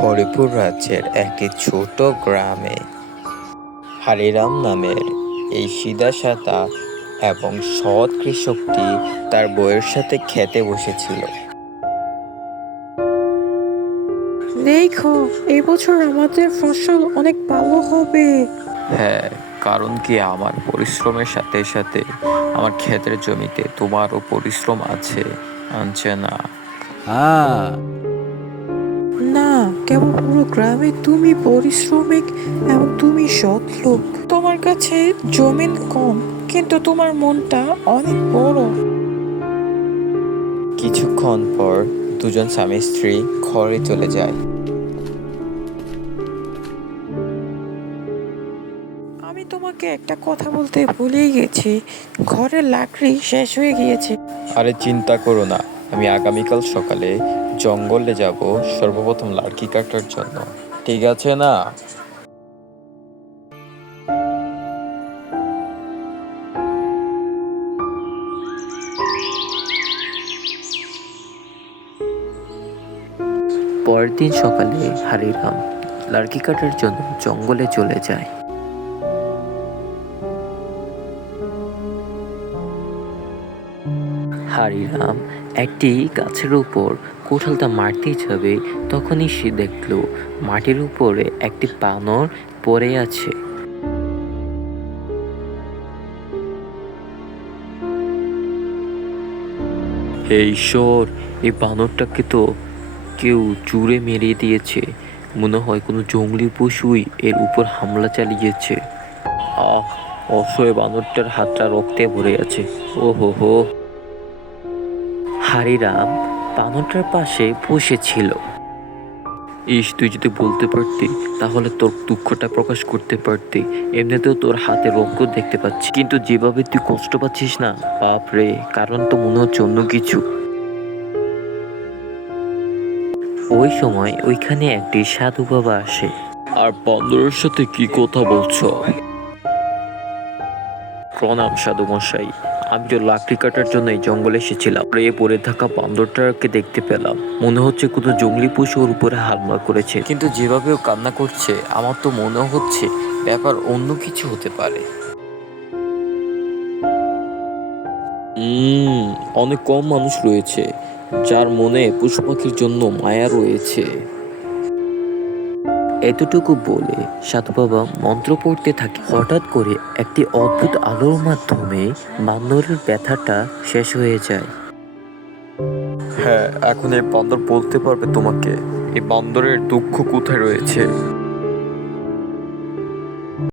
হরিপুর রাজ্যের একটি ছোট গ্রামে হারিরাম নামের এই সিধাসাদা এবং সৎ কৃষকটি তার বউয়ের সাথে খেতে বসেছিল। দেখো, এবছর আমাদের ফসল অনেক ভালো হবে। হ্যাঁ, কারণ কি আমার পরিশ্রমের সাথে সাথে আমার ক্ষেতের জমিতে তোমারও পরিশ্রম আছে, আনছে না? হ্যাঁ, না, কেবল পুরো গ্রামে তুমি পরিশ্রমিক এবং তুমি সৎ লোক। তোমার কাছে জমিন কম, কিন্তু তোমার মনটা অনেক বড়। কিছুক্ষণ পর দুজন স্বামী স্ত্রী ঘরে চলে যায়। আমি তোমাকে একটা কথা বলতে ভুলেই গেছি, ঘরের লাকড়ি শেষ হয়ে গিয়েছে। আরে চিন্তা করো না, আমি আগামীকাল সকালে জঙ্গলে যাব সর্বপ্রথম লাড়কি কাটার জন্য, ঠিক আছে না? পরের দিন সকালে হারিরাম লাড়কি কাটার জন্য জঙ্গলে চলে যায়। হারিরাম একটি গাছের উপর কোঠালটা মারতে যাবে, তখনই সে দেখল মাটির উপরে একটি বানর পড়ে আছে। হে ঈশ্বর, এই বানরটাকে তো কেউ জুড়ে মেরে দিয়েছে। মনে হয় কোনো জঙ্গলি পশুই এর উপর হামলা চালিয়েছে। আহ, অসহায় বানরটার হাতটা রক্তে ভরে আছে। ও হো হো। হারিরাম বানরটার পাশে বসেছিল। ইস, তুই যদি বলতে পারতি তাহলে তোর দুঃখটা প্রকাশ করতে পারতি। এমনিতেও তোর হাতে রক্ত দেখতে পাচ্ছি, কিন্তু যেভাবে তুই কষ্ট পাচ্ছিস না, বাপ রে, কারণ তো মনে হচ্ছে অন্য কিছু। ওই সময় ওইখানে একটি সাধু বাবা আসে। আর বান্দরের সাথে কি কথা বলছো? প্রণাম সাধু মশাই, আমি তো লাকড়ি কাটার জন্য এই জঙ্গলে এসেছিলাম। এ পড়ে থাকা বান্দরটাকে দেখতে পেলাম, মনে হচ্ছে কোনো জঙ্গলি পশু ওর উপরে হামলা করেছে, কিন্তু যেভাবে ও কান্না করছে আমার তো মনে হচ্ছে ব্যাপার অন্য কিছু হতে পারে। অনেক কম মানুষ রয়েছে যার মনে পশু পাখির জন্য মায়া রয়েছে। এতটুকু বলে সাধু বাবা মন্ত্র পড়তে থাকে। হঠাৎ করে একটি অদ্ভুত আলোর মাধ্যমে বান্দরের ব্যথাটা শেষ হয়ে যায়। হ্যাঁ, এখন এই বান্দর বলতে পারবে তোমাকে এই বান্দরের দুঃখ কোথায় রয়েছে।